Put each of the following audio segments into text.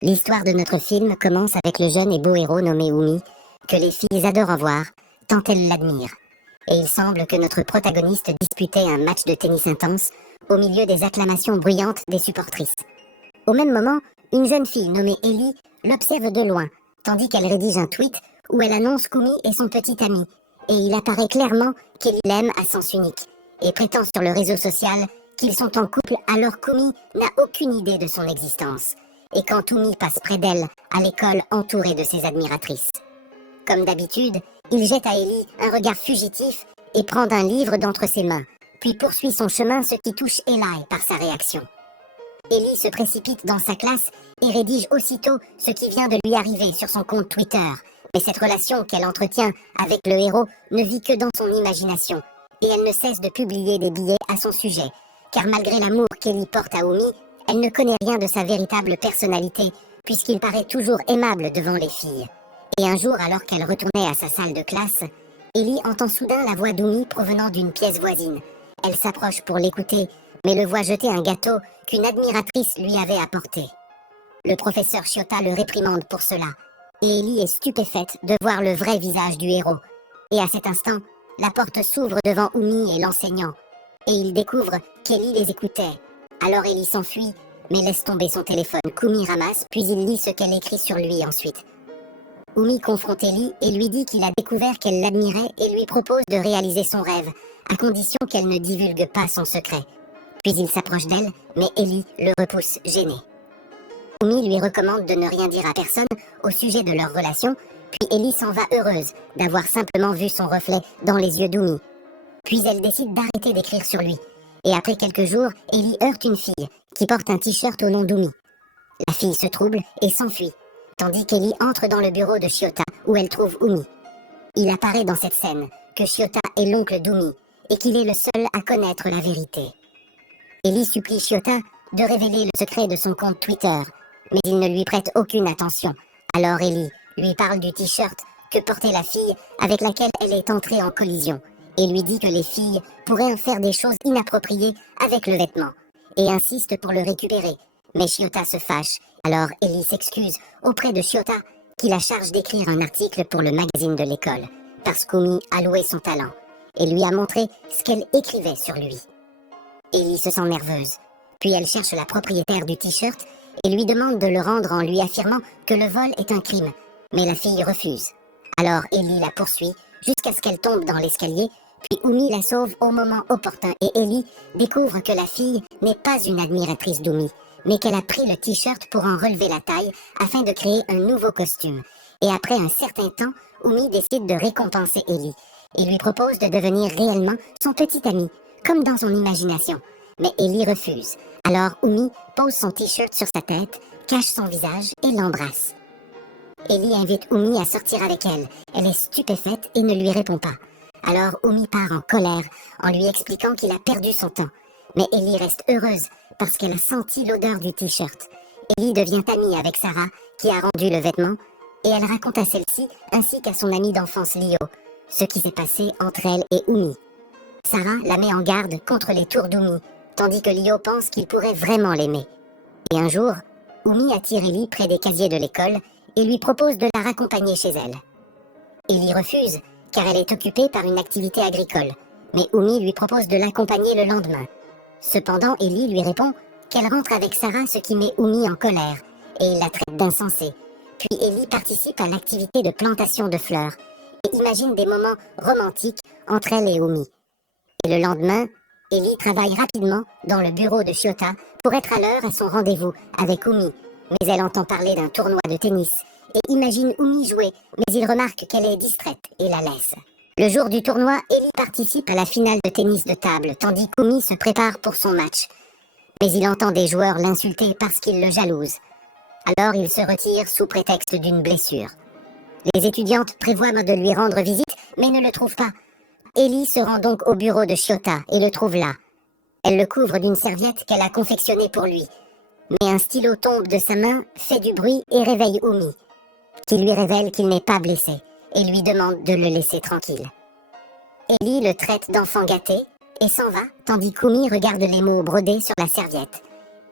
L'histoire de notre film commence avec le jeune et beau héros nommé Umi, que les filles adorent voir, tant elles l'admirent. Et il semble que notre protagoniste disputait un match de tennis intense au milieu des acclamations bruyantes des supportrices. Au même moment, une jeune fille nommée Ellie l'observe de loin, tandis qu'elle rédige un tweet où elle annonce qu'Umi est son petit ami, et il apparaît clairement qu'Ellie l'aime à sens unique, et prétend sur le réseau social qu'ils sont en couple alors qu'Umi n'a aucune idée de son existence. Et quand Umi passe près d'elle, à l'école entourée de ses admiratrices. Comme d'habitude, il jette à Ellie un regard fugitif et prend un livre d'entre ses mains, puis poursuit son chemin, ce qui touche Eli par sa réaction. Ellie se précipite dans sa classe et rédige aussitôt ce qui vient de lui arriver sur son compte Twitter. Mais cette relation qu'elle entretient avec le héros ne vit que dans son imagination, et elle ne cesse de publier des billets à son sujet, car malgré l'amour qu'Ellie porte à Umi, elle ne connaît rien de sa véritable personnalité, puisqu'il paraît toujours aimable devant les filles. Et un jour, alors qu'elle retournait à sa salle de classe, Ellie entend soudain la voix d'Umi provenant d'une pièce voisine. Elle s'approche pour l'écouter, mais le voit jeter un gâteau qu'une admiratrice lui avait apporté. Le professeur Shiota le réprimande pour cela, et Ellie est stupéfaite de voir le vrai visage du héros. Et à cet instant, la porte s'ouvre devant Umi et l'enseignant, et il découvre qu'Ellie les écoutait. Alors Ellie s'enfuit, mais laisse tomber son téléphone qu'Umi ramasse, puis il lit ce qu'elle écrit sur lui ensuite. Umi confronte Ellie et lui dit qu'il a découvert qu'elle l'admirait et lui propose de réaliser son rêve, à condition qu'elle ne divulgue pas son secret. Puis il s'approche d'elle, mais Ellie le repousse gênée. Umi lui recommande de ne rien dire à personne au sujet de leur relation, puis Ellie s'en va heureuse d'avoir simplement vu son reflet dans les yeux d'Umi. Puis elle décide d'arrêter d'écrire sur lui. Et après quelques jours, Ellie heurte une fille qui porte un t-shirt au nom d'Umi. La fille se trouble et s'enfuit, tandis qu'Ellie entre dans le bureau de Shiota où elle trouve Umi. Il apparaît dans cette scène que Shiota est l'oncle d'Umi et qu'il est le seul à connaître la vérité. Ellie supplie Shiota de révéler le secret de son compte Twitter, mais il ne lui prête aucune attention. Alors Ellie lui parle du t-shirt que portait la fille avec laquelle elle est entrée en collision, et lui dit que les filles pourraient en faire des choses inappropriées avec le vêtement, et insiste pour le récupérer. Mais Shiota se fâche, alors Ellie s'excuse auprès de Shiota qui la charge d'écrire un article pour le magazine de l'école, parce qu'Umi a loué son talent, et lui a montré ce qu'elle écrivait sur lui. Ellie se sent nerveuse, puis elle cherche la propriétaire du t-shirt et lui demande de le rendre en lui affirmant que le vol est un crime, mais la fille refuse. Alors Ellie la poursuit jusqu'à ce qu'elle tombe dans l'escalier, puis Umi la sauve au moment opportun et Ellie découvre que la fille n'est pas une admiratrice d'Umi, mais qu'elle a pris le t-shirt pour en relever la taille afin de créer un nouveau costume. Et après un certain temps, Umi décide de récompenser Ellie et lui propose de devenir réellement son petit ami, comme dans son imagination. Mais Ellie refuse. Alors Umi pose son t-shirt sur sa tête, cache son visage et l'embrasse. Ellie invite Umi à sortir avec elle. Elle est stupéfaite et ne lui répond pas. Alors Umi part en colère en lui expliquant qu'il a perdu son temps. Mais Ellie reste heureuse parce qu'elle a senti l'odeur du t-shirt. Ellie devient amie avec Sarah qui a rendu le vêtement et elle raconte à celle-ci ainsi qu'à son amie d'enfance Lio ce qui s'est passé entre elle et Umi. Sarah la met en garde contre les tours d'Umi, tandis que Lio pense qu'il pourrait vraiment l'aimer. Et un jour, Umi attire Ellie près des casiers de l'école et lui propose de la raccompagner chez elle. Ellie refuse, car elle est occupée par une activité agricole, mais Umi lui propose de l'accompagner le lendemain. Cependant, Ellie lui répond qu'elle rentre avec Sarah, ce qui met Umi en colère, et il la traite d'insensée. Puis Ellie participe à l'activité de plantation de fleurs, et imagine des moments romantiques entre elle et Umi. Et le lendemain, Ellie travaille rapidement dans le bureau de Shiota pour être à l'heure à son rendez-vous avec Umi. Mais elle entend parler d'un tournoi de tennis et imagine Umi jouer, mais il remarque qu'elle est distraite et la laisse. Le jour du tournoi, Ellie participe à la finale de tennis de table, tandis qu'Umi se prépare pour son match. Mais il entend des joueurs l'insulter parce qu'ils le jalousent. Alors il se retire sous prétexte d'une blessure. Les étudiantes prévoient de lui rendre visite, mais ne le trouvent pas. Ellie se rend donc au bureau de Shiota et le trouve là. Elle le couvre d'une serviette qu'elle a confectionnée pour lui. Mais un stylo tombe de sa main, fait du bruit et réveille Umi, qui lui révèle qu'il n'est pas blessé et lui demande de le laisser tranquille. Ellie le traite d'enfant gâté et s'en va, tandis qu'Umi regarde les mots brodés sur la serviette.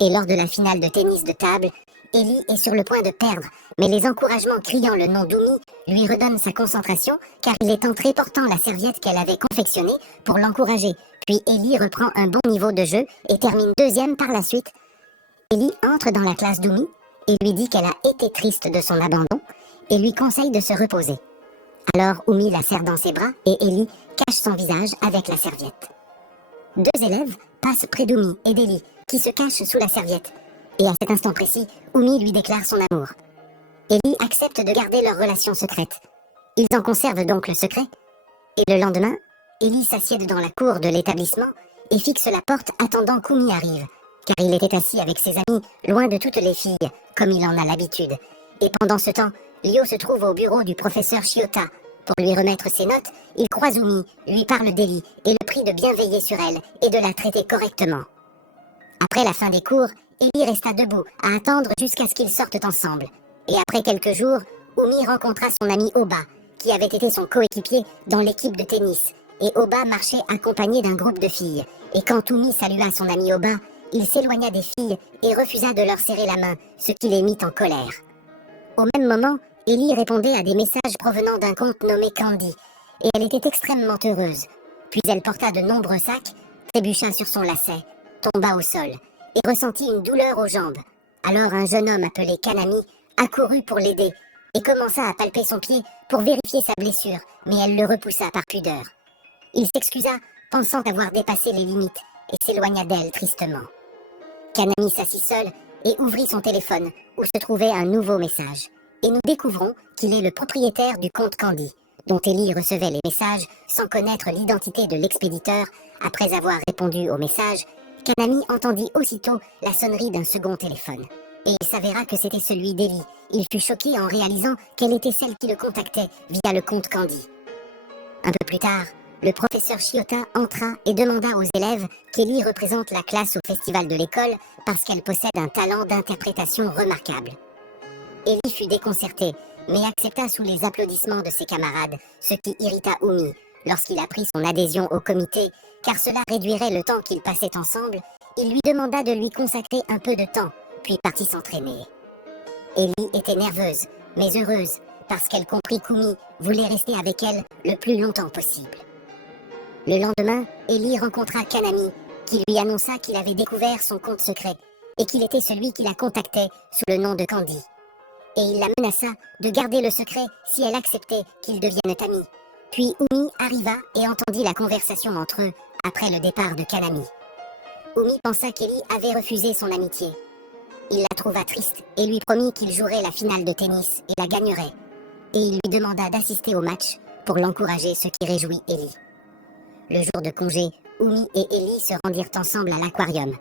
Et lors de la finale de tennis de table, Ellie est sur le point de perdre, mais les encouragements criant le nom d'Umi lui redonnent sa concentration car il est entré portant la serviette qu'elle avait confectionnée pour l'encourager. Puis Ellie reprend un bon niveau de jeu et termine deuxième par la suite. Ellie entre dans la classe d'Umi et lui dit qu'elle a été triste de son abandon et lui conseille de se reposer. Alors Umi la serre dans ses bras et Ellie cache son visage avec la serviette. Deux élèves passent près d'Umi et d'Ellie qui se cachent sous la serviette. Et à cet instant précis, Umi lui déclare son amour. Ellie accepte de garder leur relation secrète. Ils en conservent donc le secret. Et le lendemain, Ellie s'assied dans la cour de l'établissement et fixe la porte attendant qu'Umi arrive, car il était assis avec ses amis, loin de toutes les filles, comme il en a l'habitude. Et pendant ce temps, Lyo se trouve au bureau du professeur Shiota. Pour lui remettre ses notes, il croise Umi, lui parle d'Ellie et le prie de bien veiller sur elle et de la traiter correctement. Après la fin des cours, Ellie resta debout à attendre jusqu'à ce qu'ils sortent ensemble. Et après quelques jours, Umi rencontra son ami Oba, qui avait été son coéquipier dans l'équipe de tennis. Et Oba marchait accompagné d'un groupe de filles. Et quand Umi salua son ami Oba, il s'éloigna des filles et refusa de leur serrer la main, ce qui les mit en colère. Au même moment, Ellie répondait à des messages provenant d'un compte nommé Candy, et elle était extrêmement heureuse. Puis elle porta de nombreux sacs, trébucha sur son lacet, tomba au sol, et ressentit une douleur aux jambes. Alors un jeune homme appelé Kanami accourut pour l'aider, et commença à palper son pied pour vérifier sa blessure, mais elle le repoussa par pudeur. Il s'excusa, pensant avoir dépassé les limites, et s'éloigna d'elle tristement. Kanami s'assit seul et ouvrit son téléphone, où se trouvait un nouveau message. Et nous découvrons qu'il est le propriétaire du compte Candy, dont Ellie recevait les messages sans connaître l'identité de l'expéditeur. Après avoir répondu au message, Kanami entendit aussitôt la sonnerie d'un second téléphone. Et il s'avéra que c'était celui d'Ellie. Il fut choqué en réalisant qu'elle était celle qui le contactait via le compte Candy. Un peu plus tard, le professeur Shiota entra et demanda aux élèves qu'Ellie représente la classe au festival de l'école parce qu'elle possède un talent d'interprétation remarquable. Ellie fut déconcertée, mais accepta sous les applaudissements de ses camarades, ce qui irrita Umi lorsqu'il apprit son adhésion au comité, car cela réduirait le temps qu'ils passaient ensemble. Il lui demanda de lui consacrer un peu de temps, puis partit s'entraîner. Ellie était nerveuse, mais heureuse, parce qu'elle comprit qu'Umi voulait rester avec elle le plus longtemps possible. Le lendemain, Ellie rencontra Kanami, qui lui annonça qu'il avait découvert son compte secret, et qu'il était celui qui la contactait sous le nom de Candy. Et il la menaça de garder le secret si elle acceptait qu'ils deviennent amis. Puis Umi arriva et entendit la conversation entre eux après le départ de Kanami. Umi pensa qu'Ellie avait refusé son amitié. Il la trouva triste et lui promit qu'il jouerait la finale de tennis et la gagnerait. Et il lui demanda d'assister au match pour l'encourager, ce qui réjouit Ellie. Le jour de congé, Umi et Ellie se rendirent ensemble à l'aquarium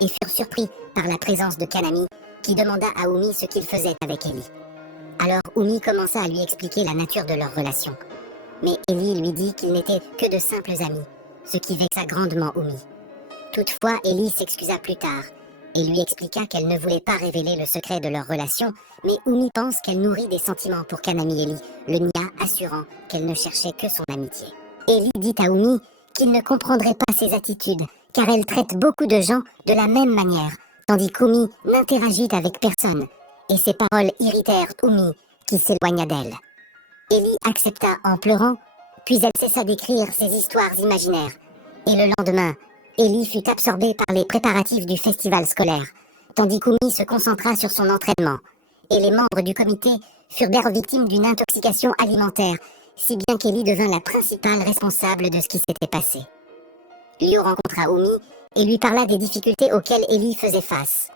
et furent surpris par la présence de Kanami, qui demanda à Umi ce qu'il faisait avec Ellie. Alors Umi commença à lui expliquer la nature de leur relation. Mais Ellie lui dit qu'ils n'étaient que de simples amis, ce qui vexa grandement Umi. Toutefois, Ellie s'excusa plus tard et lui expliqua qu'elle ne voulait pas révéler le secret de leur relation, mais Umi pense qu'elle nourrit des sentiments pour Kanami Ellie, le nia assurant qu'elle ne cherchait que son amitié. Ellie dit à Umi qu'il ne comprendrait pas ses attitudes, car elle traite beaucoup de gens de la même manière, tandis qu'Umi n'interagit avec personne, et ses paroles irritèrent Umi, qui s'éloigna d'elle. Ellie accepta en pleurant, puis elle cessa d'écrire ses histoires imaginaires. Et le lendemain, Ellie fut absorbée par les préparatifs du festival scolaire, tandis qu'Umi se concentra sur son entraînement, et les membres du comité furent d'ailleurs victimes d'une intoxication alimentaire, si bien qu'Ellie devint la principale responsable de ce qui s'était passé. Lyo rencontra Umi et lui parla des difficultés auxquelles Ellie faisait face.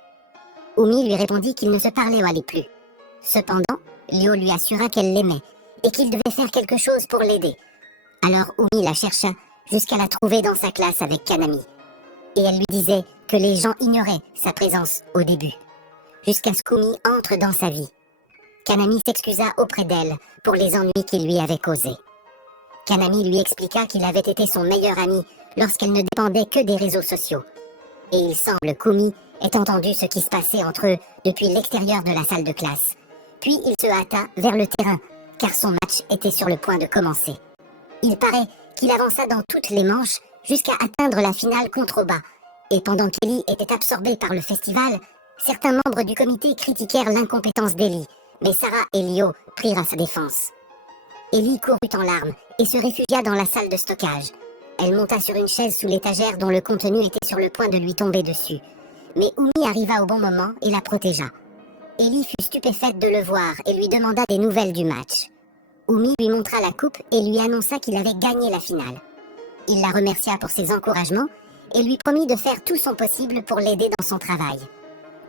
Umi lui répondit qu'il ne se parlait plus. Cependant, Lyo lui assura qu'elle l'aimait et qu'il devait faire quelque chose pour l'aider. Alors Umi la chercha jusqu'à la trouver dans sa classe avec Kanami. Et elle lui disait que les gens ignoraient sa présence au début, jusqu'à ce qu'Umi entre dans sa vie. Kanami s'excusa auprès d'elle pour les ennuis qu'il lui avait causés. Kanami lui expliqua qu'il avait été son meilleur ami lorsqu'elle ne dépendait que des réseaux sociaux. Et il semble qu'Umi ait entendu ce qui se passait entre eux depuis l'extérieur de la salle de classe. Puis il se hâta vers le terrain, car son match était sur le point de commencer. Il paraît qu'il avança dans toutes les manches, jusqu'à atteindre la finale contre Oba. Et pendant qu'Ellie était absorbée par le festival, Umi, Certains membres du comité critiquèrent l'incompétence d'Ellie, mais Sarah et Leo prirent à sa défense. Ellie courut en larmes et se réfugia dans la salle de stockage. Elle monta sur une chaise sous l'étagère dont le contenu était sur le point de lui tomber dessus. Mais Umi arriva au bon moment et la protégea. Ellie fut stupéfaite de le voir et lui demanda des nouvelles du match. Umi lui montra la coupe et lui annonça qu'il avait gagné la finale. Il la remercia pour ses encouragements et lui promit de faire tout son possible pour l'aider dans son travail.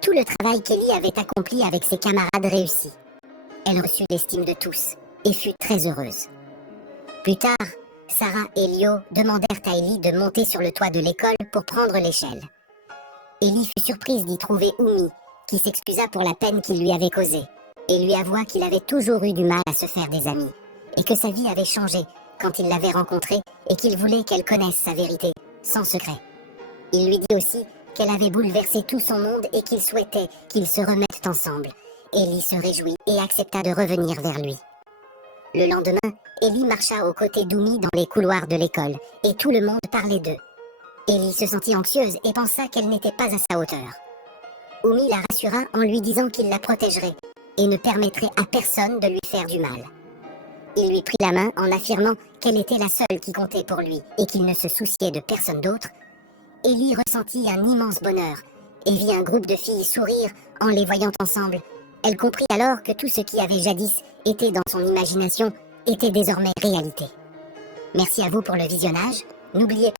Tout le travail qu'Ellie avait accompli avec ses camarades réussit. Elle reçut l'estime de tous et fut très heureuse. Plus tard, Sarah et Leo demandèrent à Ellie de monter sur le toit de l'école pour prendre l'échelle. Ellie fut surprise d'y trouver Umi, qui s'excusa pour la peine qu'il lui avait causée, et lui avoua qu'il avait toujours eu du mal à se faire des amis, et que sa vie avait changé quand il l'avait rencontrée et qu'il voulait qu'elle connaisse sa vérité, sans secret. Il lui dit aussi qu'elle avait bouleversé tout son monde et qu'il souhaitait qu'ils se remettent ensemble. Ellie se réjouit et accepta de revenir vers lui. Le lendemain, Ellie marcha aux côtés d'Umi dans les couloirs de l'école, et tout le monde parlait d'eux. Ellie se sentit anxieuse et pensa qu'elle n'était pas à sa hauteur. Umi la rassura en lui disant qu'il la protégerait et ne permettrait à personne de lui faire du mal. Il lui prit la main en affirmant qu'elle était la seule qui comptait pour lui et qu'il ne se souciait de personne d'autre. Ellie ressentit un immense bonheur et vit un groupe de filles sourire en les voyant ensemble. Elle comprit alors que tout ce qui avait jadis été dans son imagination était désormais réalité. Merci à vous pour le visionnage. N'oubliez pas